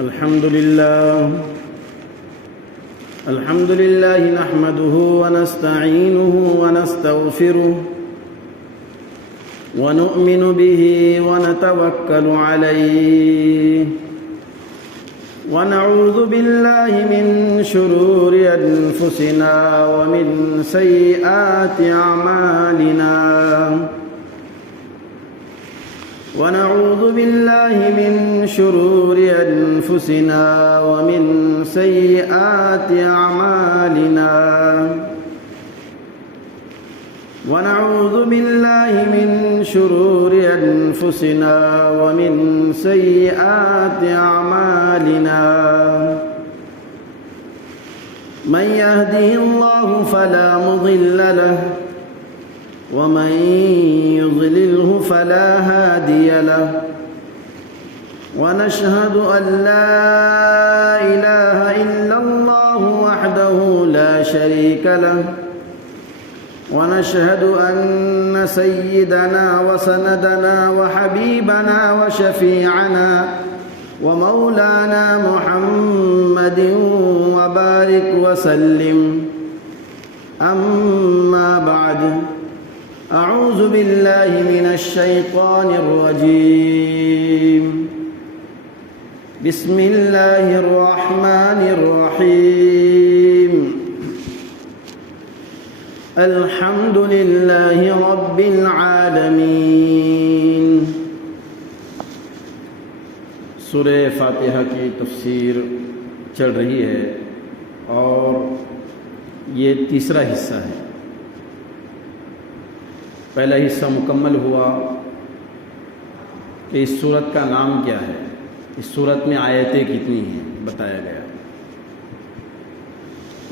الحمد لله نحمده ونستعينه ونستغفره ونؤمن به ونتوكل عليه ونعوذ بالله من شرور أنفسنا ومن سيئات أعمالنا ونعوذ بالله من شرور أنفسنا ومن سيئات أعمالنا ونعوذ بالله من شرور أنفسنا ومن سيئات أعمالنا من يهده الله فلا مضل له ومن يضلله فلا هادي له ونشهد أن لا إله إلا الله وحده لا شريك له ونشهد أن سيدنا وسندنا وحبيبنا وشفيعنا ومولانا محمد وبارك وسلم أما بعد أعوذ بالله من الشيطان الرجيم بسم الله الرحمن الرحيم الحمد لله رب العالمين سورہ فاتحہ کی تفسیر چل رہی ہے اور یہ تیسرا حصہ ہے۔ پہلا حصہ مکمل ہوا کہ اس سورت کا نام کیا ہے، اس سورت میں آیتیں کتنی ہیں بتایا گیا۔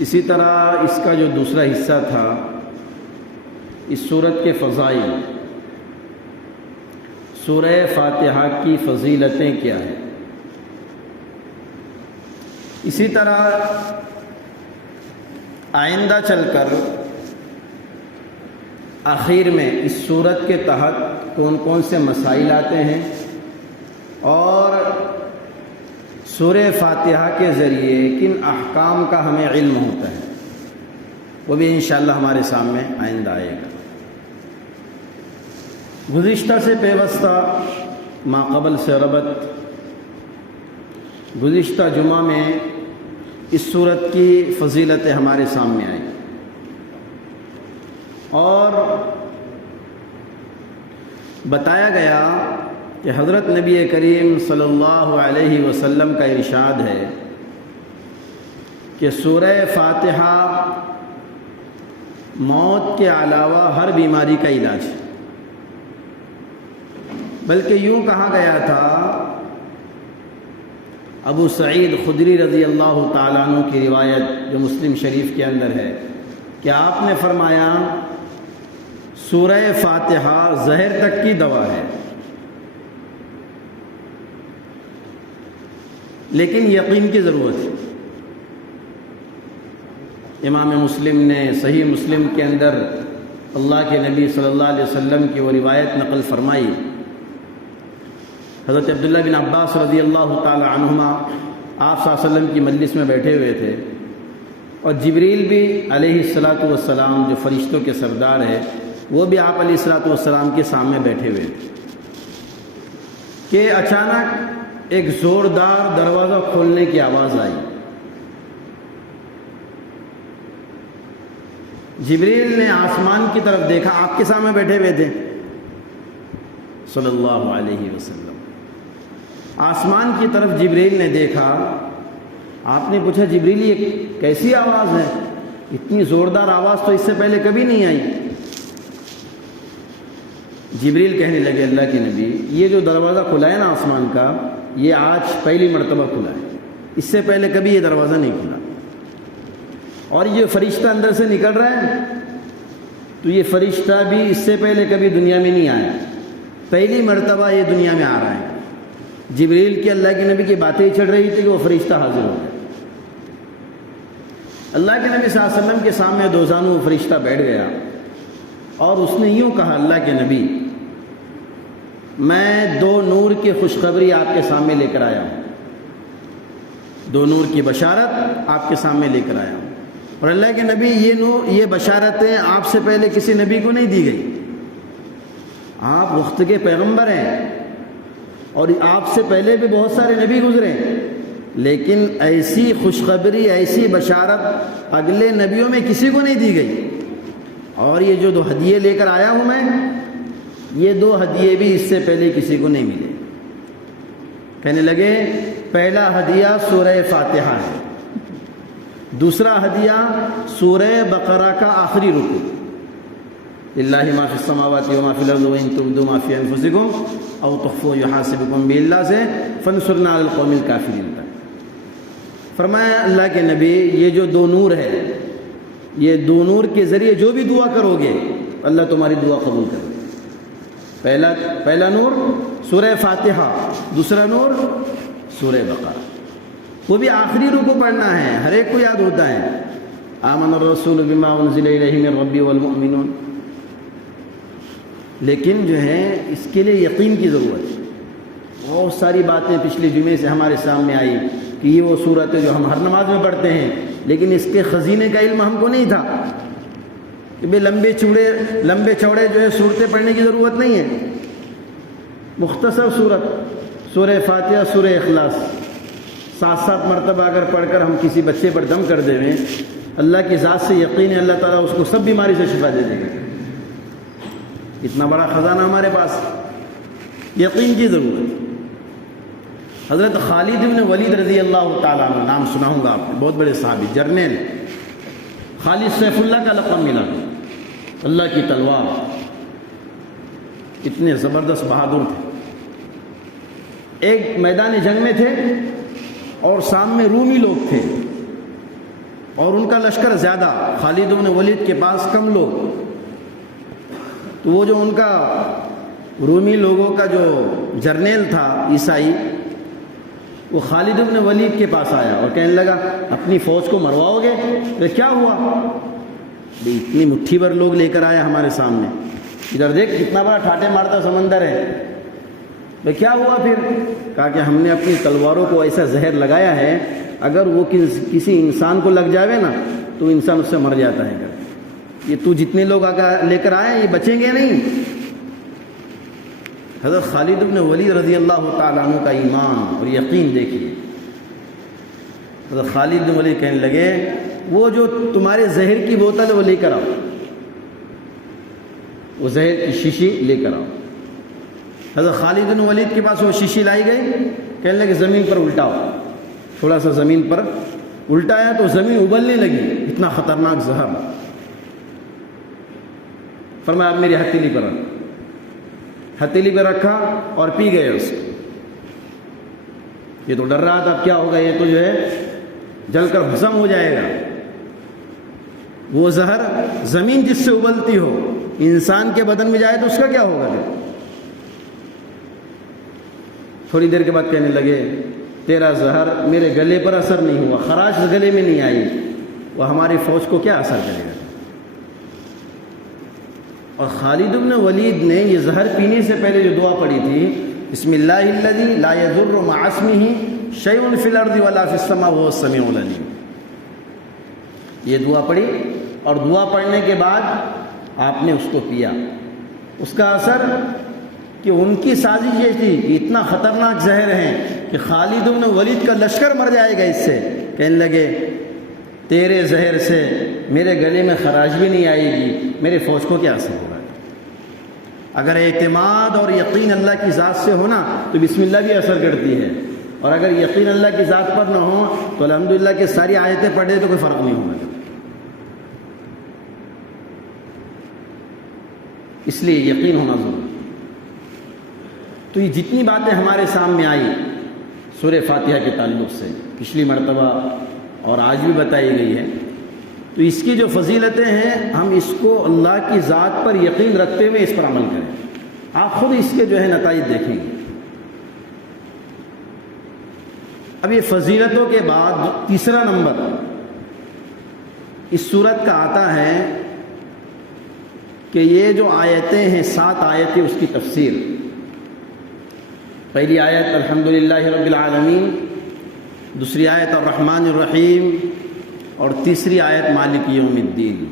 اسی طرح اس کا جو دوسرا حصہ تھا، اس سورت کے فضائل، سورہ فاتحہ کی فضیلتیں کیا ہیں۔ اسی طرح آئندہ چل کر آخر میں اس سورت کے تحت کون کون سے مسائل آتے ہیں اور سورہ فاتحہ کے ذریعے کن احکام کا ہمیں علم ہوتا ہے، وہ بھی انشاءاللہ ہمارے سامنے آئندہ آئے گا۔ گزشتہ سے پیوستہ ماقبل سے ربط، گزشتہ جمعہ میں اس سورت کی فضیلتیں ہمارے سامنے آئیں اور بتایا گیا کہ حضرت نبی کریم صلی اللہ علیہ وسلم کا ارشاد ہے کہ سورہ فاتحہ موت کے علاوہ ہر بیماری کا علاج ہے، بلکہ یوں کہا گیا تھا، ابو سعید خدری رضی اللہ تعالیٰ عنہ کی روایت جو مسلم شریف کے اندر ہے کہ آپ نے فرمایا سورہ فاتحہ زہر تک کی دوا ہے، لیکن یقین کی ضرورت ہے۔ امام مسلم نے صحیح مسلم کے اندر اللہ کے نبی صلی اللہ علیہ وسلم کی وہ روایت نقل فرمائی، حضرت عبداللہ بن عباس رضی اللہ تعالی عنہما آپ صلی اللہ علیہ وسلم کی مجلس میں بیٹھے ہوئے تھے اور جبریل بھی علیہ الصلاۃ والسلام جو فرشتوں کے سردار ہے وہ بھی آپ علیہ الصلاۃ والسلام کے سامنے بیٹھے ہوئے تھے کہ اچانک ایک زوردار دروازہ کھولنے کی آواز آئی۔ جبریل نے آسمان کی طرف دیکھا، آپ کے سامنے بیٹھے ہوئے تھے صلی اللہ علیہ وسلم، آسمان کی طرف جبریل نے دیکھا۔ آپ نے پوچھا جبریل یہ کیسی آواز ہے، اتنی زوردار آواز تو اس سے پہلے کبھی نہیں آئی۔ جبریل کہنے لگے اللہ کے نبی یہ جو دروازہ کھلا ہے نا آسمان کا، یہ آج پہلی مرتبہ کھلا ہے، اس سے پہلے کبھی یہ دروازہ نہیں کھلا، اور یہ فرشتہ اندر سے نکل رہا ہے تو یہ فرشتہ بھی اس سے پہلے کبھی دنیا میں نہیں آیا، پہلی مرتبہ یہ دنیا میں آ رہا ہے۔ جبریل کی اللہ کے نبی کی باتیں ہی چڑھ رہی تھی کہ وہ فرشتہ حاضر ہو گیا۔ اللہ کے نبی صلی اللہ علیہ وسلم کے سامنے دوزانو فرشتہ بیٹھ گیا اور اس نے یوں کہا اللہ کے نبی میں 2 نور کی خوشخبری آپ کے سامنے لے کر آیا ہوں، 2 نور کی بشارت آپ کے سامنے لے کر آیا ہوں۔ اور اللہ کے نبی یہ بشارتیں آپ سے پہلے کسی نبی کو نہیں دی گئی۔ آپ وقت کے پیغمبر ہیں اور آپ سے پہلے بھی بہت سارے نبی گزرے، لیکن ایسی خوشخبری، ایسی بشارت اگلے نبیوں میں کسی کو نہیں دی گئی۔ اور یہ جو 2 ہدیے لے کر آیا ہوں میں، یہ 2 ہدیے بھی اس سے پہلے کسی کو نہیں ملے۔ کہنے لگے پہلا ہدیہ سورہ فاتحہ ہے، دوسرا ہدیہ سورہ بقرہ کا آخری رکوع، للہ ما فی السماوات و ما فی الارض وان تبدوا ما فی انفسکم او تخفوہ یحاسبکم باللہ سے فانصرنا علی القوم الکافرین تک۔ فرمایا اللہ کے نبی یہ جو 2 نور ہے، یہ 2 نور کے ذریعے جو بھی دعا کرو گے اللہ تمہاری دعا قبول کرے۔ پہلا نور سورہ فاتحہ، دوسرا نور سورہ بقرہ، وہ بھی آخری رکوع پڑھنا ہے، ہر ایک کو یاد ہوتا ہے، آمن الرسول بما انزل الیہ من ربی والمؤمنون۔ لیکن جو ہے اس کے لیے یقین کی ضرورت ہے۔ بہت ساری باتیں پچھلے جمعے سے ہمارے سامنے آئی کہ یہ وہ صورت ہے جو ہم ہر نماز میں پڑھتے ہیں، لیکن اس کے خزینے کا علم ہم کو نہیں تھا کہ بھئی لمبے چوڑے جو ہے صورتیں پڑھنے کی ضرورت نہیں ہے۔ مختصر صورت سورہ فاتحہ، سورہ اخلاص 7 مرتبہ اگر پڑھ کر ہم کسی بچے پر دم کر دیں، اللہ کی ذات سے یقین ہے اللہ تعالیٰ اس کو سب بیماری سے شفا دے دے گا۔ اتنا بڑا خزانہ ہمارے پاس، یقین کی ضرورت۔ حضرت خالد بن ولید رضی اللہ تعالیٰ عنہ، نام سنا ہوں گا آپ نے، بہت بڑے صحابی، جرنیل، خالد سیف اللہ کا لقب ملا، اللہ کی تلوار، اتنے زبردست بہادر تھے۔ ایک میدان جنگ میں تھے اور سامنے رومی لوگ تھے اور ان کا لشکر زیادہ، خالد بن ولید کے پاس کم لوگ۔ تو وہ جو ان کا رومی لوگوں کا جو جرنیل تھا عیسائی، وہ خالد بن ولید کے پاس آیا اور کہنے لگا اپنی فوج کو مرواؤ گے؟ تو کیا ہوا؟ اتنی مٹھی بھر لوگ لے کر آیا ہمارے سامنے، ادھر دیکھ کتنا بڑا ٹھاٹے مارتا سمندر ہے۔ تو کیا ہوا پھر؟ کہا کہ ہم نے اپنی تلواروں کو ایسا زہر لگایا ہے، اگر وہ کسی انسان کو لگ جاوے نا تو انسان اس سے مر جاتا ہے۔ یہ تو جتنے لوگ لے کر آئے یہ بچیں گے نہیں۔ حضرت خالد بن ولید رضی اللہ تعالیٰ عنہ کا ایمان اور یقین دیکھیے۔ حضرت خالد بن ولید کہنے لگے وہ جو تمہارے زہر کی بوتل ہے وہ لے کر آؤ، وہ زہر کی شیشی لے کر آؤ۔ حضرت خالد بن ولید کے پاس وہ شیشی لائی گئی، کہنے لگے زمین پر الٹاؤ۔ تھوڑا سا زمین پر الٹایا تو زمین ابلنے لگی، اتنا خطرناک زہر۔ فرمایا اب میری ہتھیلی پر رکھ، ہتھیلی پہ رکھا اور پی گئے اس کو۔ یہ تو ڈر رہا تھا اب کیا ہوگا، یہ تو جو ہے جل کر بھسم ہو جائے گا۔ وہ زہر زمین جس سے ابلتی ہو انسان کے بدن میں جائے تو اس کا کیا ہوگا؟ تھوڑی دیر کے بعد کہنے لگے تیرا زہر میرے گلے پر اثر نہیں ہوا، خراش گلے میں نہیں آئی، وہ ہماری فوج کو کیا اثر کرے گا؟ اور خالد بن ولید نے یہ زہر پینے سے پہلے جو دعا پڑھی تھی، بسم اللہ الذی لا یضر مع اسمہ شیء فی الارض ولا فی السماء وهو السمیع العلیم، یہ دعا پڑھی اور دعا پڑھنے کے بعد آپ نے اس کو پیا۔ اس کا اثر کہ ان کی سازش یہ تھی کہ اتنا خطرناک زہر ہے کہ خالد بن ولید کا لشکر مر جائے گا اس سے۔ کہنے لگے تیرے زہر سے میرے گلے میں خراش بھی نہیں آئے گی، میرے فوج کو کیا اثر ہوگا؟ اگر اعتماد اور یقین اللہ کی ذات سے ہونا تو بسم اللہ بھی اثر کرتی ہے، اور اگر یقین اللہ کی ذات پر نہ ہو تو الحمدللہ کہ ساری آیتیں پڑھے تو کوئی فرق نہیں ہوگا۔ اس لیے یقین ہونا ضروری۔ تو یہ جتنی باتیں ہمارے سامنے آئی سورہ فاتحہ کے تعلق سے پچھلی مرتبہ اور آج بھی بتائی گئی ہے، تو اس کی جو فضیلتیں ہیں ہم اس کو اللہ کی ذات پر یقین رکھتے ہوئے اس پر عمل کریں۔ آپ خود اس کے جو ہے نتائج دیکھیں گے۔ اب یہ فضیلتوں کے بعد تیسرا نمبر اس سورت کا آتا ہے کہ یہ جو آیتیں ہیں 7 آیتیں اس کی تفسیر، پہلی آیت الحمدللہ رب العالمین، دوسری آیت الرحمن الرحیم، اور تیسری آیت مالک یوم الدین۔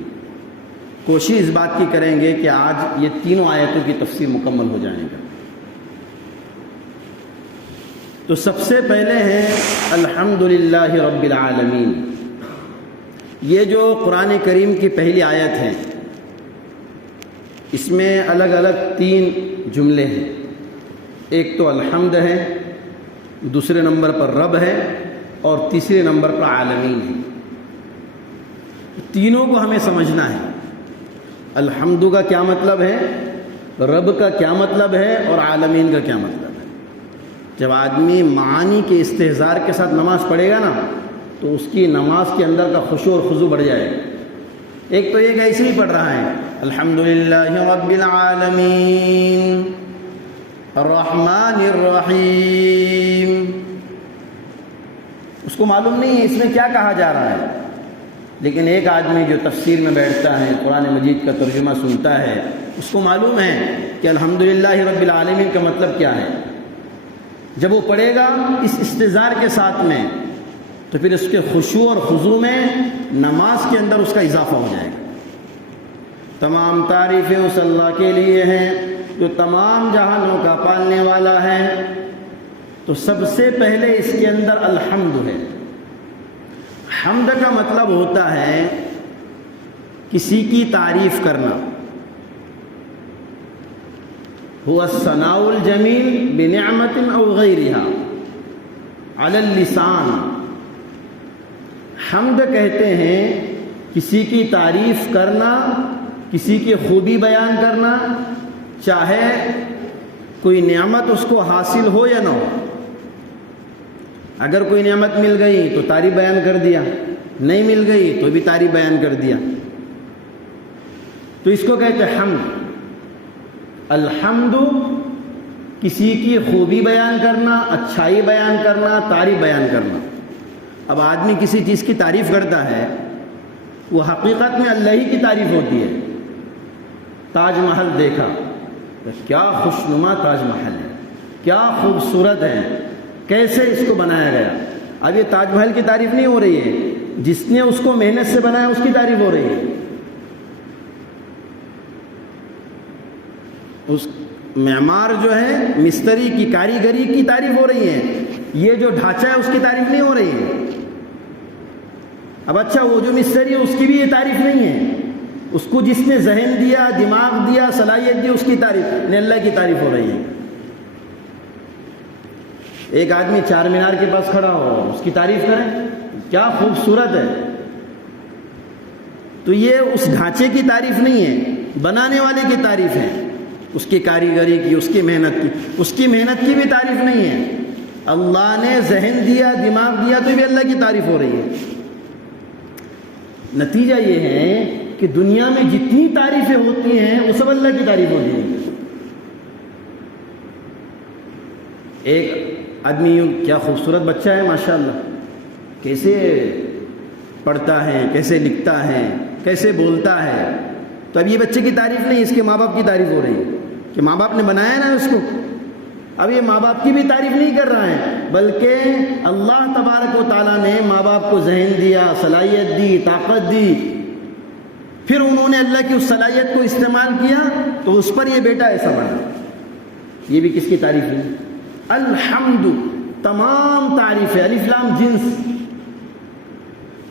کوشش اس بات کی کریں گے کہ آج یہ تینوں آیتوں کی تفسیر مکمل ہو جائے گا۔ تو سب سے پہلے ہے الحمدللہ رب العالمین۔ یہ جو قرآن کریم کی پہلی آیت ہے، اس میں الگ الگ 3 جملے ہیں۔ ایک تو الحمد ہے، دوسرے نمبر پر رب ہے، اور تیسرے نمبر پر عالمین ہے۔ تینوں کو ہمیں سمجھنا ہے۔ الحمد کا کیا مطلب ہے، رب کا کیا مطلب ہے، اور عالمین کا کیا مطلب ہے۔ جب آدمی معانی کے استحضار کے ساتھ نماز پڑھے گا نا، تو اس کی نماز کے اندر کا خشوع اور خضوع بڑھ جائے گا۔ ایک تو یہ کہ ایسے ہی پڑھ رہا ہے الحمدللہ رب العالمین الرحمن الرحیم، اس کو معلوم نہیں ہے اس میں کیا کہا جا رہا ہے۔ لیکن ایک آدمی جو تفسیر میں بیٹھتا ہے، قرآن مجید کا ترجمہ سنتا ہے، اس کو معلوم ہے کہ الحمدللہ رب العالمین کا مطلب کیا ہے۔ جب وہ پڑھے گا اس استحضار کے ساتھ میں، تو پھر اس کے خشوع اور خضوع میں نماز کے اندر اس کا اضافہ ہو جائے گا۔ تمام تعریفیں اس اللہ کے لیے ہیں جو تمام جہانوں کا پالنے والا ہے۔ تو سب سے پہلے اس کے اندر الحمد ہے۔ حمد کا مطلب ہوتا ہے کسی کی تعریف کرنا، هو الثناء الجمیل بنعمت او غیرها علی اللسان۔ حمد کہتے ہیں کسی کی تعریف کرنا، کسی کی خوبی بیان کرنا، چاہے کوئی نعمت اس کو حاصل ہو یا نہ ہو۔ اگر کوئی نعمت مل گئی تو تعریف بیان کر دیا، نہیں مل گئی تو بھی تعریف بیان کر دیا۔ تو اس کو کہتے ہیں حمد۔ الحمد کسی کی خوبی بیان کرنا، اچھائی بیان کرنا، تعریف بیان کرنا۔ اب آدمی کسی چیز کی تعریف کرتا ہے، وہ حقیقت میں اللہ ہی کی تعریف ہوتی ہے۔ تاج محل دیکھا، کیا خوشنما تاج محل ہے، کیا خوبصورت ہے، کیسے اس کو بنایا گیا۔ اب یہ تاج محل کی تعریف نہیں ہو رہی ہے، جس نے اس کو محنت سے بنایا اس کی تعریف ہو رہی ہے۔ اس معمار جو ہے، مستری کی کاریگری کی تعریف ہو رہی ہے، یہ جو ڈھانچہ ہے اس کی تعریف نہیں ہو رہی ہے۔ اب اچھا، وہ جو مستری ہے اس کی بھی یہ تعریف نہیں ہے، اس کو جس نے ذہن دیا، دماغ دیا، صلاحیت دی، اس کی تعریف نہیں، اللہ کی تعریف ہو رہی ہے۔ ایک آدمی چار مینار کے پاس کھڑا ہو، اس کی تعریف کریں، کیا خوبصورت ہے۔ تو یہ اس ڈھانچے کی تعریف نہیں ہے، بنانے والے کی تعریف ہے، اس کی کاریگری کی، اس کی محنت کی۔ اس کی محنت کی بھی تعریف نہیں ہے۔ اللہ نے ذہن دیا، دماغ دیا، تو بھی اللہ کی تعریف ہو رہی ہے۔ نتیجہ یہ ہے کہ دنیا میں جتنی تعریفیں ہوتی ہیں وہ سب اللہ کی تعریف ہوتی ہیں۔ ایک آدمی یوں، کیا خوبصورت بچہ ہے ماشاءاللہ، کیسے پڑھتا ہے، کیسے لکھتا ہے، کیسے بولتا ہے۔ تو اب یہ بچے کی تعریف نہیں، اس کے ماں باپ کی تعریف ہو رہی ہے کہ ماں باپ نے بنایا نا اس کو۔ اب یہ ماں باپ کی بھی تعریف نہیں کر رہا ہے، بلکہ اللہ تبارک و تعالیٰ نے ماں باپ کو ذہن دیا، صلاحیت دی، طاقت دی، پھر انہوں نے اللہ کی اس صلاحیت کو استعمال کیا تو اس پر یہ بیٹا ایسا بنا۔ یہ بھی کس کی تعریف ہے؟ الحمد، تمام تعریفیں، الف لام جنس۔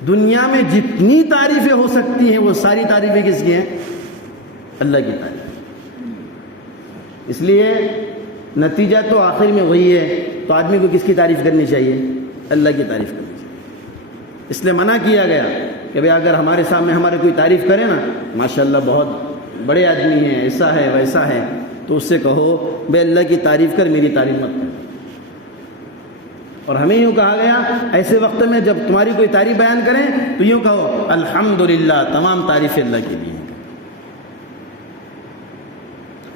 دنیا میں جتنی تعریفیں ہو سکتی ہیں وہ ساری تعریفیں کس کی ہیں؟ اللہ کی تعریف۔ اس لیے نتیجہ تو آخر میں وہی ہے، تو آدمی کو کس کی تعریف کرنی چاہیے؟ اللہ کی تعریف کرنی چاہیے۔ اس لیے منع کیا گیا کہ بھئی اگر ہمارے سامنے ہمارے کوئی تعریف کرے نا، ماشاءاللہ بہت بڑے آدمی ہیں، ایسا ہے ویسا ہے، تو اس سے کہو بھئی اللہ کی تعریف کر، میری تعریف مت کر۔ اور ہمیں یوں کہا گیا ایسے وقت میں جب تمہاری کوئی تعریف بیان کریں تو یوں کہو الحمدللہ، تمام تعریف اللہ کے لیے۔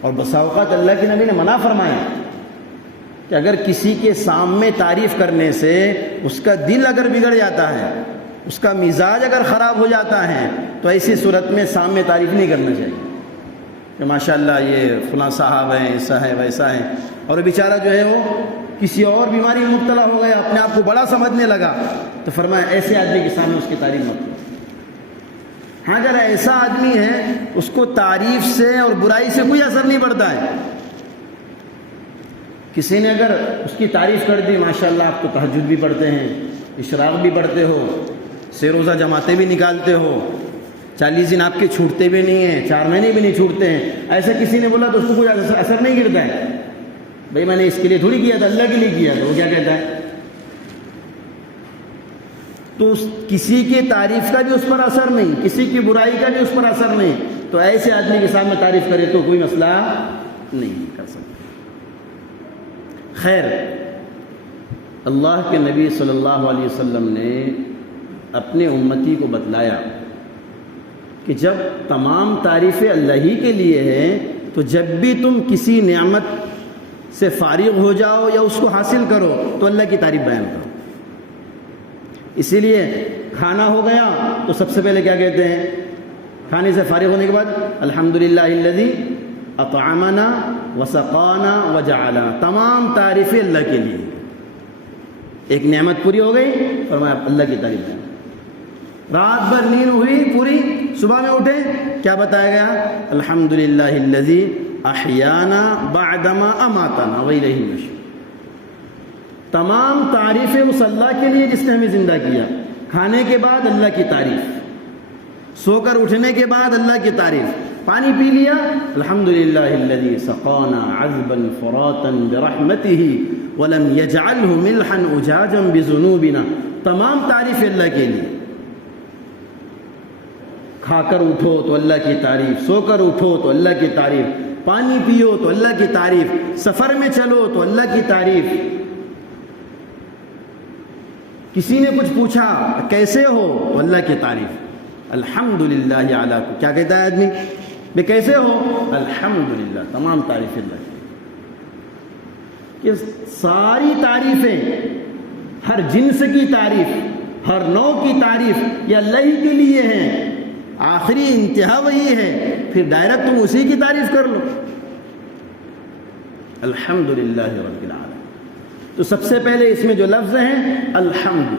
اور بسا اوقات اللہ کے نبی نے منع فرمایا کہ اگر کسی کے سامنے تعریف کرنے سے اس کا دل اگر بگڑ جاتا ہے، اس کا مزاج اگر خراب ہو جاتا ہے، تو ایسی صورت میں سامنے تعریف نہیں کرنا چاہیے کہ ماشاءاللہ یہ فلاں صاحب ہیں، ایسا ہے ویسا ہے۔ اور بیچارہ جو ہے وہ کسی اور بیماری میں مبتلا ہو گیا، اپنے آپ کو بڑا سمجھنے لگا، تو فرمایا ایسے آدمی کے سامنے اس کی تعریف مت کرو۔ ہاں اگر ایسا آدمی ہے اس کو تعریف سے اور برائی سے کوئی اثر نہیں پڑتا ہے۔ کسی نے اگر اس کی تعریف کر دی، ماشاءاللہ آپ تو تہجد بھی پڑھتے ہیں، اشراق بھی پڑھتے ہو، سہ روزہ جماعتیں بھی نکالتے ہو، 40 دن آپ کے چھوٹتے بھی نہیں ہیں، 4 مہینے بھی نہیں چھوٹتے ہیں، ایسا کسی نے بولا تو اس کو کوئی اثر نہیں گرتا ہے۔ بھئی میں نے اس کے لیے تھوڑی کیا تھا، اللہ کے لیے کیا تھا، وہ کیا کہتا ہے؟ تو کسی کی تعریف کا بھی اس پر اثر نہیں، کسی کی برائی کا بھی اس پر اثر نہیں، تو ایسے آدمی کے سامنے تعریف کرے تو کوئی مسئلہ نہیں کر سکتا۔ خیر، اللہ کے نبی صلی اللہ علیہ وسلم نے اپنے امتی کو بتلایا کہ جب تمام تعریفیں اللہ ہی کے لیے ہیں تو جب بھی تم کسی نعمت سے فارغ ہو جاؤ یا اس کو حاصل کرو تو اللہ کی تعریف بیان کرو۔ اسی لیے کھانا ہو گیا تو سب سے پہلے کیا کہتے ہیں؟ کھانے سے فارغ ہونے کے بعد الحمدللہ الذی اطعمنا وسقانا وجعلنا، تمام تعریفیں اللہ کے لیے۔ ایک نعمت پوری ہو گئی، فرمایا اللہ کی تعریف ہے۔ رات بھر نیند ہوئی پوری، صبح میں اٹھے کیا بتایا گیا؟ الحمدللہ الذی احیانا بعدما اماتنا والیہ النشور۔ تمام تعریفیں اس اللہ کے لیے جس نے ہمیں زندہ کیا۔ کھانے کے بعد اللہ کی تعریف، سو کر اٹھنے کے بعد اللہ کی تعریف، پانی پی لیا الحمدللہ الذی سقانا عذبا فراتا برحمتہ ولم یجعلہ ملحا اجاجا بذنوبنا، تمام تعریف اللہ کے لیے۔ کھا کر اٹھو تو اللہ کی تعریف، سو کر اٹھو تو اللہ کی تعریف، پانی پیو تو اللہ کی تعریف، سفر میں چلو تو اللہ کی تعریف۔ کسی نے کچھ پوچھا کیسے ہو تو اللہ کی تعریف، الحمدللہ علی، کیا کہتا ہے آدمی؟ بے کیسے ہو؟ الحمدللہ، تمام تعریف اللہ کی۔ کہ ساری تعریفیں، ہر جنس کی تعریف، ہر نوع کی تعریف یہ اللہ ہی کے لیے ہیں، آخری انتہا وہی ہے، پھر ڈائریکٹ تم اسی کی تعریف کر لو۔ الحمدللہ رب العالمین۔ تو سب سے پہلے اس میں جو لفظ ہیں الحمد،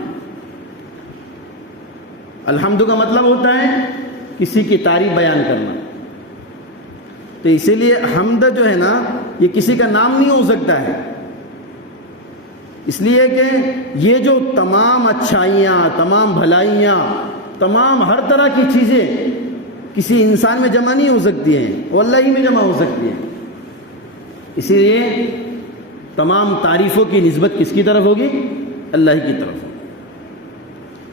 الحمد کا مطلب ہوتا ہے کسی کی تعریف بیان کرنا۔ تو اسی لیے حمد جو ہے نا یہ کسی کا نام نہیں ہو سکتا ہے، اس لیے کہ یہ جو تمام اچھائیاں، تمام بھلائیاں، تمام ہر طرح کی چیزیں کسی انسان میں جمع نہیں ہو سکتی ہیں، وہ اللہ ہی میں جمع ہو سکتی ہیں۔ اسی لیے تمام تعریفوں کی نسبت کس کی طرف ہوگی؟ اللہ ہی کی طرف ہوگی۔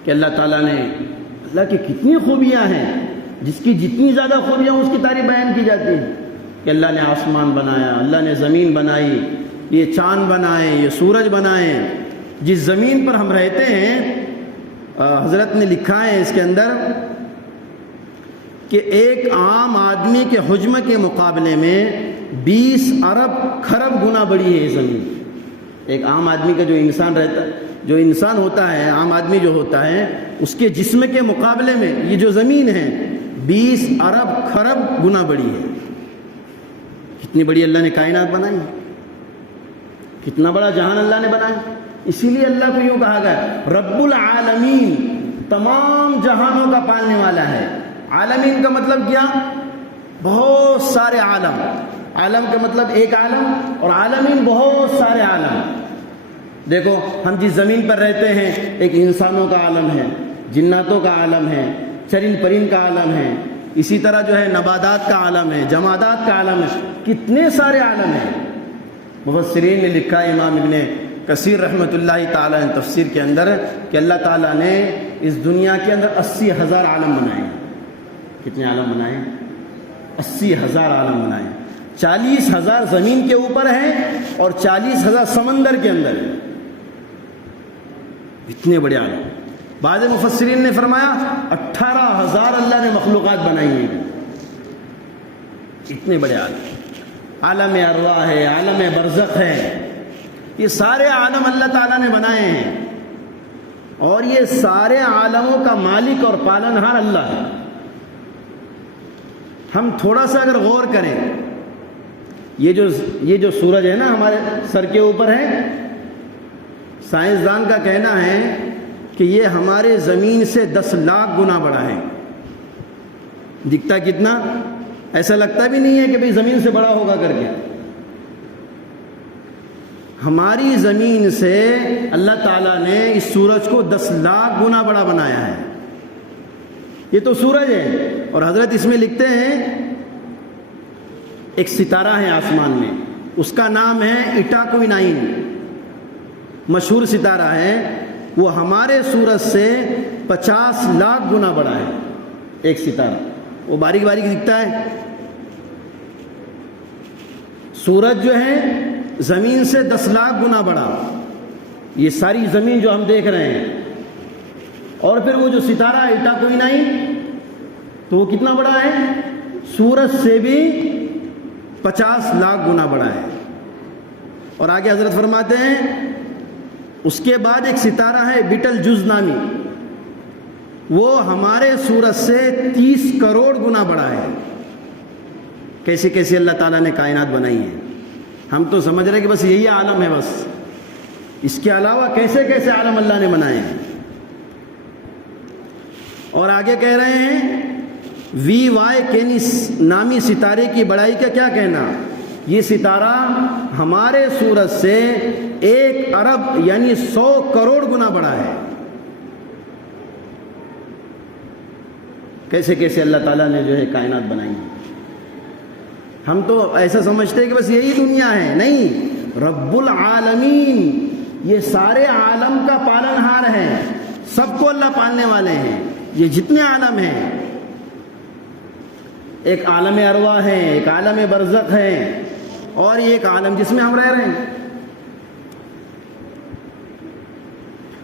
کہ اللہ تعالیٰ نے، اللہ کی کتنی خوبیاں ہیں، جس کی جتنی زیادہ خوبیاں اس کی تعریف بیان کی جاتی ہے۔ کہ اللہ نے آسمان بنایا، اللہ نے زمین بنائی، یہ چاند بنائے، یہ سورج بنائے، جس زمین پر ہم رہتے ہیں، حضرت نے لکھا ہے اس کے اندر کہ ایک عام آدمی کے حجم کے مقابلے میں 20 ارب کھرب گنا بڑی ہے یہ زمین۔ ایک عام آدمی کا جو انسان رہتا ہے، جو انسان ہوتا ہے، عام آدمی جو ہوتا ہے، اس کے جسم کے مقابلے میں یہ جو زمین ہے 20 ارب کھرب گنا بڑی ہے۔ کتنی بڑی اللہ نے کائنات بنائی، کتنا بڑا جہان اللہ نے بنایا۔ اسی لیے اللہ کو یوں کہا گیا رب العالمین، تمام جہانوں کا پالنے والا ہے۔ عالمین کا مطلب کیا؟ بہت سارے عالم، عالم کا مطلب ایک عالم، اور عالمین بہت سارے عالم۔ دیکھو ہم جس زمین پر رہتے ہیں ایک انسانوں کا عالم ہے، جناتوں کا عالم ہے، چرند پرند کا عالم ہے، اسی طرح جو ہے نباتات کا عالم ہے، جمادات کا عالم ہے، کتنے سارے عالم ہیں۔ مفسرین نے لکھا ہے، امام ابن کثیر رحمۃ اللہ تعالیٰ نے تفسیر کے اندر، کہ اللہ تعالیٰ نے اس دنیا کے اندر 80,000 عالم بنائے۔ کتنے عالم بنائے؟ 80,000 عالم بنائے۔ 40,000 زمین کے اوپر ہیں اور 40,000 سمندر کے اندر ہیں۔ اتنے بڑے عالم۔ بعض مفسرین نے فرمایا 18,000 اللہ نے مخلوقات بنائی ہیں۔ اتنے بڑے عالم، عالم ارواح ہے، عالم برزخ ہے، یہ سارے عالم اللہ تعالیٰ نے بنائے ہیں، اور یہ سارے عالموں کا مالک اور پالنہار اللہ ہے۔ ہم تھوڑا سا اگر غور کریں یہ جو سورج ہے نا ہمارے سر کے اوپر ہے، سائنسدان کا کہنا ہے کہ یہ ہمارے زمین سے 10 لاکھ گنا بڑا ہے۔ دکھتا کتنا، ایسا لگتا بھی نہیں ہے کہ بھئی زمین سے بڑا ہوگا کر کے۔ ہماری زمین سے اللہ تعالیٰ نے اس سورج کو 10 لاکھ گنا بڑا بنایا ہے۔ یہ تو سورج ہے، اور حضرت اس میں لکھتے ہیں ایک ستارہ ہے آسمان میں، اس کا نام ہے اٹاکوینائن، مشہور ستارہ ہے، وہ ہمارے سورج سے 50 لاکھ گنا بڑا ہے ایک ستارہ، وہ باریک باریک دکھتا ہے۔ سورج جو ہے زمین سے 10 لاکھ گنا بڑا، یہ ساری زمین جو ہم دیکھ رہے ہیں، اور پھر وہ جو ستارہ ہے اٹاکوینائن، تو وہ کتنا بڑا ہے؟ سورج سے بھی 50 لاکھ گنا بڑا ہے۔ اور آگے حضرت فرماتے ہیں اس کے بعد ایک ستارہ ہے بیٹل جوز نامی، وہ ہمارے سورج سے 30 کروڑ گنا بڑا ہے۔ کیسے کیسے اللہ تعالیٰ نے کائنات بنائی ہے، ہم تو سمجھ رہے کہ بس یہی عالم ہے، بس اس کے علاوہ کیسے کیسے عالم اللہ نے بنائے ہیں۔ اور آگے کہہ رہے ہیں وی وائی کینس نامی ستارے کی بڑائی کا کیا کہنا، یہ ستارہ ہمارے سورج سے 1 ارب یعنی 100 کروڑ گنا بڑا ہے۔ کیسے کیسے اللہ تعالیٰ نے جو ہے کائنات بنائی ہے۔ ہم تو ایسا سمجھتے ہیں کہ بس یہی دنیا ہے، نہیں، رب العالمین یہ سارے عالم کا پالنہار ہے، سب کو اللہ پالنے والے ہیں۔ یہ جتنے عالم ہیں، ایک عالم ارواح ہے، ایک عالم برزخ ہے، اور یہ ایک عالم جس میں ہم رہ رہے ہیں۔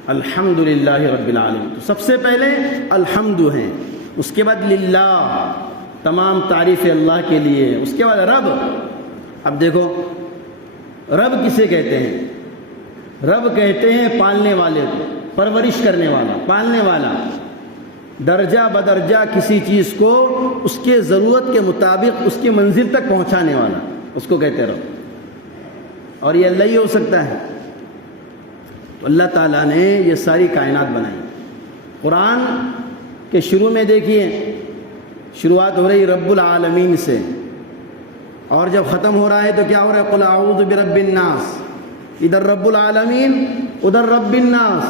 الحمدللہ رب العالمین، تو سب سے پہلے الحمد ہے، اس کے بعد للہ، تمام تعریف اللہ کے لیے، اس کے بعد رب۔ اب دیکھو رب کسے کہتے ہیں؟ رب کہتے ہیں پالنے والے کو، پرورش کرنے والا، پالنے والا، درجہ بدرجہ کسی چیز کو اس کے ضرورت کے مطابق اس کی منزل تک پہنچانے والا، اس کو کہتے ہیں رب۔ اور یہ اللہ ہی ہو سکتا ہے۔ تو اللہ تعالیٰ نے یہ ساری کائنات بنائی۔ قرآن کے شروع میں دیکھیے، شروعات ہو رہی رب العالمین سے، اور جب ختم ہو رہا ہے تو کیا ہو رہا ہے؟ قل اعوذ برب الناس، ادھر رب العالمین ادھر رب الناس۔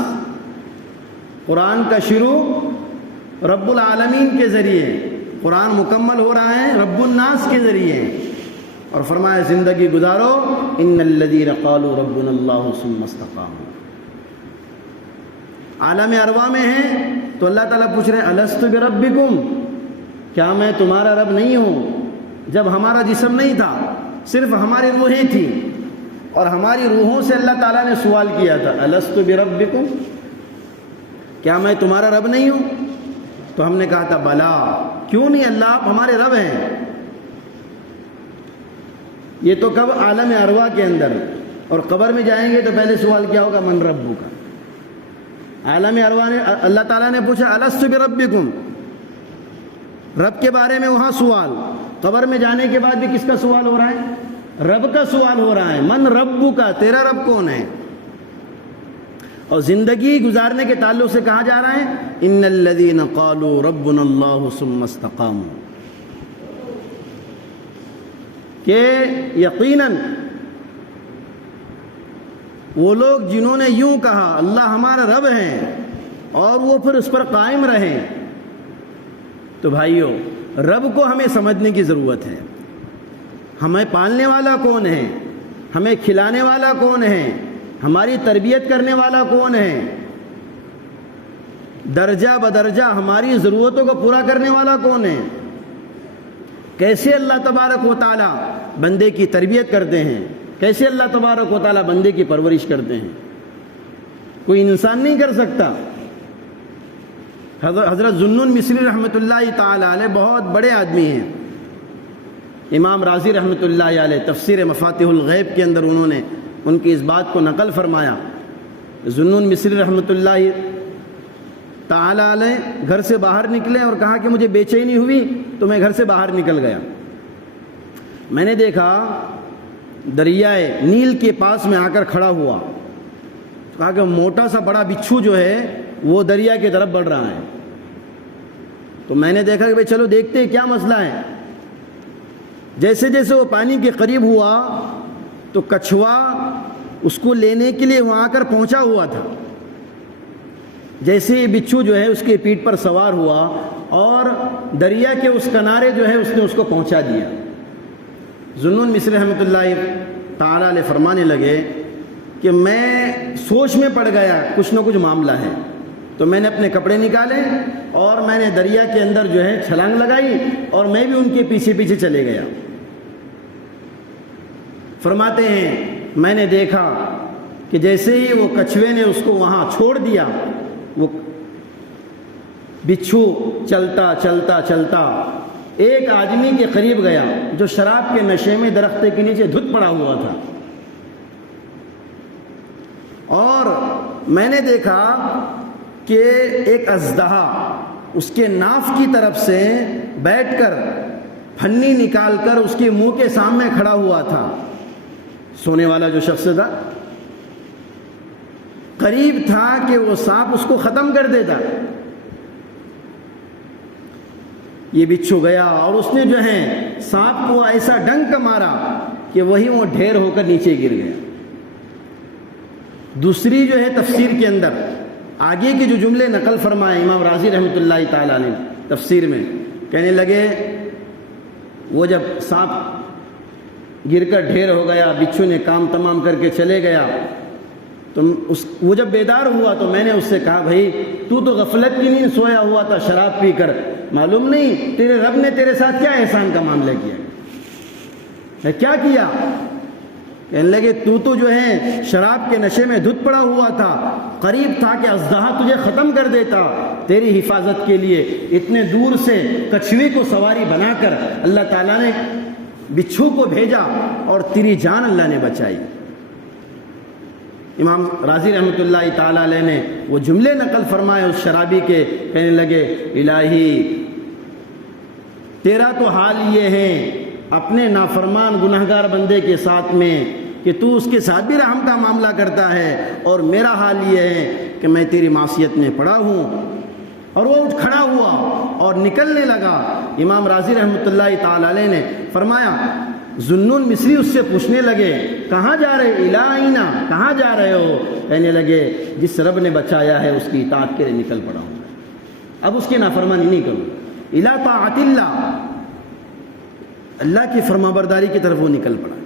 قرآن کا شروع رب العالمین کے ذریعے، قرآن مکمل ہو رہا ہے رب الناس کے ذریعے، اور فرمایا زندگی گزارو ان الذین قالوا ربنا اللہ ثم استقاموا۔ عالم ارواح میں ہیں تو اللہ تعالیٰ پوچھ رہے ہیں الست بربکم، کیا میں تمہارا رب نہیں ہوں؟ جب ہمارا جسم نہیں تھا، صرف ہماری روحیں تھیں، اور ہماری روحوں سے اللہ تعالیٰ نے سوال کیا تھا الست بربکم، کیا میں تمہارا رب نہیں ہوں؟ تو ہم نے کہا تھا بلا، کیوں نہیں اللہ، آپ ہمارے رب ہیں۔ یہ تو کب؟ عالم ارواح کے اندر، اور قبر میں جائیں گے تو پہلے سوال کیا ہوگا؟ من ربک۔ عالم ارواح نے اللہ تعالیٰ نے پوچھا الست بربکم، رب کے بارے میں وہاں سوال، قبر میں جانے کے بعد بھی کس کا سوال ہو رہا ہے؟ رب کا سوال ہو رہا ہے، من ربک، تیرا رب کون ہے؟ اور زندگی گزارنے کے تعلق سے کہا جا رہا ہے ان الذین قالوا ربنا اللہ ثم استقاموا، کہ یقیناً وہ لوگ جنہوں نے یوں کہا اللہ ہمارا رب ہے، اور وہ پھر اس پر قائم رہے۔ تو بھائیو، رب کو ہمیں سمجھنے کی ضرورت ہے۔ ہمیں پالنے والا کون ہے؟ ہمیں کھلانے والا کون ہے؟ ہماری تربیت کرنے والا کون ہے؟ درجہ بدرجہ ہماری ضرورتوں کو پورا کرنے والا کون ہے؟ کیسے اللہ تبارک و تعالی بندے کی تربیت کرتے ہیں، کیسے اللہ تبارک و تعالی بندے کی پرورش کرتے ہیں، کوئی انسان نہیں کر سکتا۔ حضرت ذوالنون مصری رحمۃ اللہ تعالی علیہ بہت بڑے آدمی ہیں، امام رازی رحمۃ اللہ علیہ تفسیر مفاتیح الغیب کے اندر انہوں نے ان کی اس بات کو نقل فرمایا۔ ذوالنون مصری رحمۃ اللہ تعالی علیہ گھر سے باہر نکلے اور کہا کہ مجھے بے چینی ہوئی تو میں گھر سے باہر نکل گیا۔ میں نے دیکھا دریائے نیل کے پاس میں آ کر کھڑا ہوا، کہا کہ موٹا سا بڑا بچھو جو ہے وہ دریا کی طرف بڑھ رہا ہے۔ تو میں نے دیکھا کہ بھئی چلو دیکھتے ہیں کیا مسئلہ ہے۔ جیسے جیسے وہ پانی کے قریب ہوا تو کچھوا اس کو لینے کے لیے وہاں آ کر پہنچا ہوا تھا۔ جیسے ہی بچھو جو ہے اس کے پیٹھ پر سوار ہوا اور دریا کے اس کنارے جو ہے اس نے اس کو پہنچا دیا۔ ذوالنون مصری رحمۃ اللہ تعالیٰ علیہ فرمانے لگے کہ میں سوچ میں پڑ گیا کچھ نہ کچھ معاملہ ہے، تو میں نے اپنے کپڑے نکالے اور میں نے دریا کے اندر جو ہے چھلانگ لگائی اور میں بھی ان کے پیچھے پیچھے چلے گیا۔ فرماتے ہیں میں نے دیکھا کہ جیسے ہی وہ کچھوے نے اس کو وہاں چھوڑ دیا، وہ بچھو چلتا چلتا چلتا ایک آدمی کے قریب گیا جو شراب کے نشے میں درخت کے نیچے دھت پڑا ہوا تھا، اور میں نے دیکھا کہ ایک اژدہا اس کے ناف کی طرف سے بیٹھ کر پھنی نکال کر اس کے منہ کے سامنے کھڑا ہوا تھا۔ سونے والا جو شخص تھا قریب تھا کہ وہ سانپ اس کو ختم کر دیتا۔ یہ بچھو گیا اور اس نے جو ہے سانپ کو ایسا ڈنک مارا کہ وہی وہ ڈھیر ہو کر نیچے گر گیا۔ دوسری جو ہے تفسیر کے اندر آگے کے جو جملے نقل فرمائے امام رازی رحمۃ اللہ تعالیٰ نے تفسیر میں، کہنے لگے وہ جب سانپ گر کر ڈھیر ہو گیا، بچھو نے کام تمام کر کے چلے گیا، تو وہ جب بیدار ہوا تو میں نے اس سے کہا بھائی تو غفلت کی نیند سویا ہوا تھا شراب پی کر، معلوم نہیں تیرے رب نے تیرے ساتھ کیا احسان کا معاملہ کیا، کیا کیا؟ کہنے لگے تو جو ہے شراب کے نشے میں دھت پڑا ہوا تھا، قریب تھا کہ اژدہا تجھے ختم کر دیتا، تیری حفاظت کے لیے اتنے دور سے کچھوے کو سواری بنا کر اللہ تعالیٰ نے بچھو کو بھیجا اور تیری جان اللہ نے بچائی۔ امام رازی رحمۃ اللہ تعالیٰ علیہ نے وہ جملے نقل فرمائے اس شرابی کے، کہنے لگے الہی تیرا تو حال یہ ہے اپنے نافرمان گنہگار بندے کے ساتھ میں کہ تو اس کے ساتھ بھی رحم کا معاملہ کرتا ہے، اور میرا حال یہ ہے کہ میں تیری معصیت میں پڑا ہوں۔ اور وہ اٹھ کھڑا ہوا اور نکلنے لگا۔ امام رازی رحمۃ اللہ تعالیٰ علیہ نے فرمایا ذوالنون مصری اس سے پوچھنے لگے کہاں جا رہے، الہینا کہاں جا رہے ہو؟ کہنے لگے جس رب نے بچایا ہے اس کی اطاعت کے لیے نکل پڑا ہوں، اب اس کی نافرمانی نہیں کروں، الی طاعت اللہ، اللہ کی فرمانبرداری کی طرف وہ نکل پڑا۔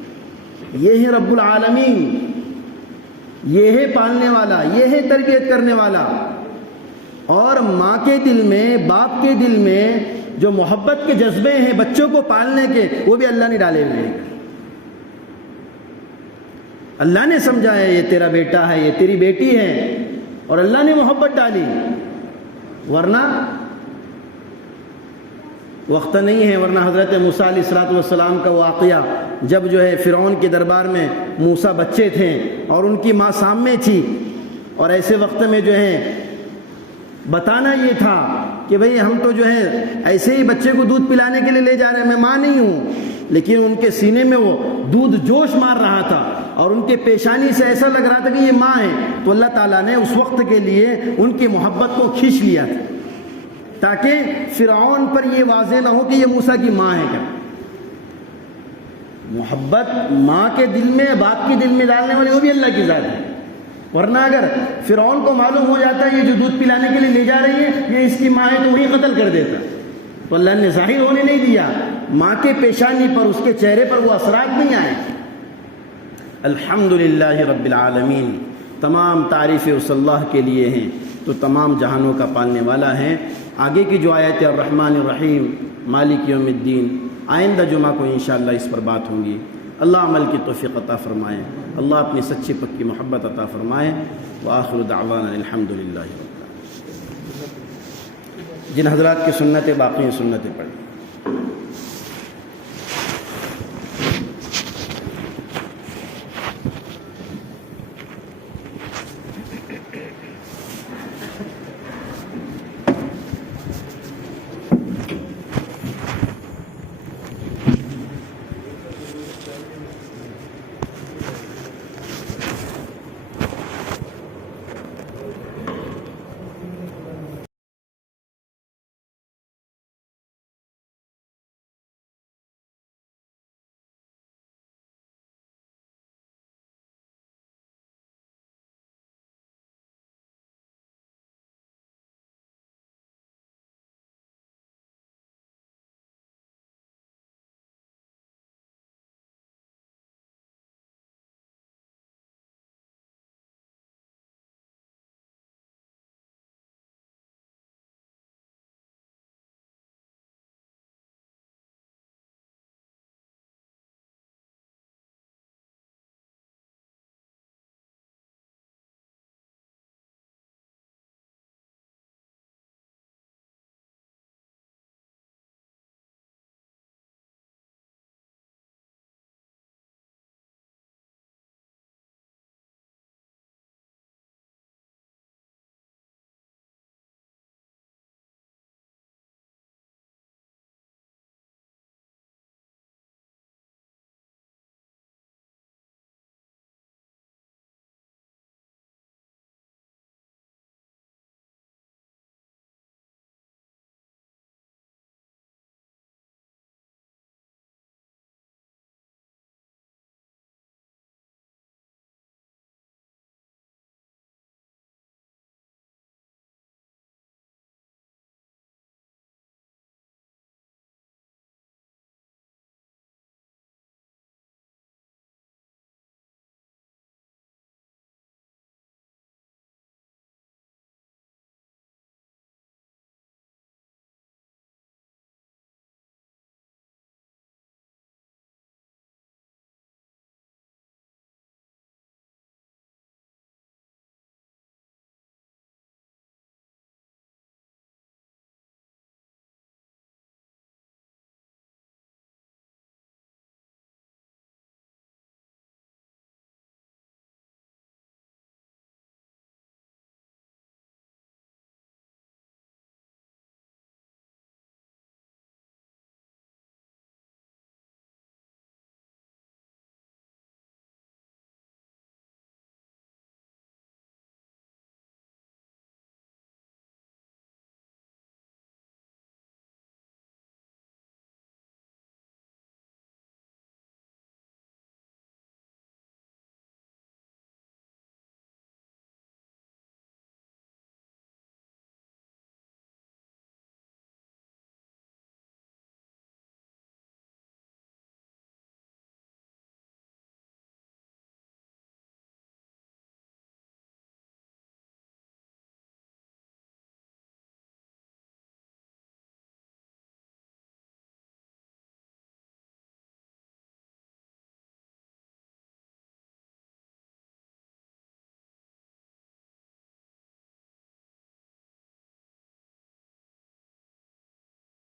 یہ ہے رب العالمین، یہ ہے پالنے والا، یہ ہے تربیت کرنے والا۔ اور ماں کے دل میں، باپ کے دل میں جو محبت کے جذبے ہیں بچوں کو پالنے کے، وہ بھی اللہ نے ڈالے ہوئے ہیں۔ اللہ نے سمجھا ہے یہ تیرا بیٹا ہے، یہ تیری بیٹی ہے، اور اللہ نے محبت ڈالی، ورنہ وقت نہیں ہے۔ ورنہ حضرت موسیٰ علیہ السلام کا واقعہ، جب جو ہے فرعون کے دربار میں موسیٰ بچے تھے اور ان کی ماں سامنے تھی، اور ایسے وقت میں جو ہے بتانا یہ تھا کہ بھئی ہم تو جو ہے ایسے ہی بچے کو دودھ پلانے کے لیے لے جا رہے ہیں، میں ماں نہیں ہوں، لیکن ان کے سینے میں وہ دودھ جوش مار رہا تھا اور ان کے پیشانی سے ایسا لگ رہا تھا کہ یہ ماں ہے۔ تو اللہ تعالیٰ نے اس وقت کے لیے ان کی محبت کو کھینچ لیا تھا تاکہ فرعون پر یہ واضح نہ ہو کہ یہ موسیٰ کی ماں ہے۔ کیا محبت ماں کے دل میں، باپ کے دل میں ڈالنے والی وہ بھی اللہ کی ذات ہے۔ ورنہ اگر فرعون کو معلوم ہو جاتا ہے یہ جو دودھ پلانے کے لیے لے جا رہی ہے یہ اس کی ماں ہے تو وہی قتل کر دیتا، تو اللہ نے ظاہر ہونے نہیں دیا، ماں کے پیشانی پر، اس کے چہرے پر وہ اثرات نہیں آئے۔ الحمدللہ رب العالمین، تمام تعریفیں اس اللہ کے لیے ہیں تو تمام جہانوں کا پالنے والا ہے۔ آگے کی جو آیت الرحمن الرحیم مالک یوم الدین، آئندہ جمعہ کو انشاءاللہ اس پر بات ہوں گی۔ اللہ عمل کی توفیق عطا فرمائے، اللہ اپنی سچی پکی محبت عطا فرمائے۔ وآخر دعوانا الحمدللہ۔ جن حضرات کی سنتیں باقی ہیں سنتیں پڑھیں۔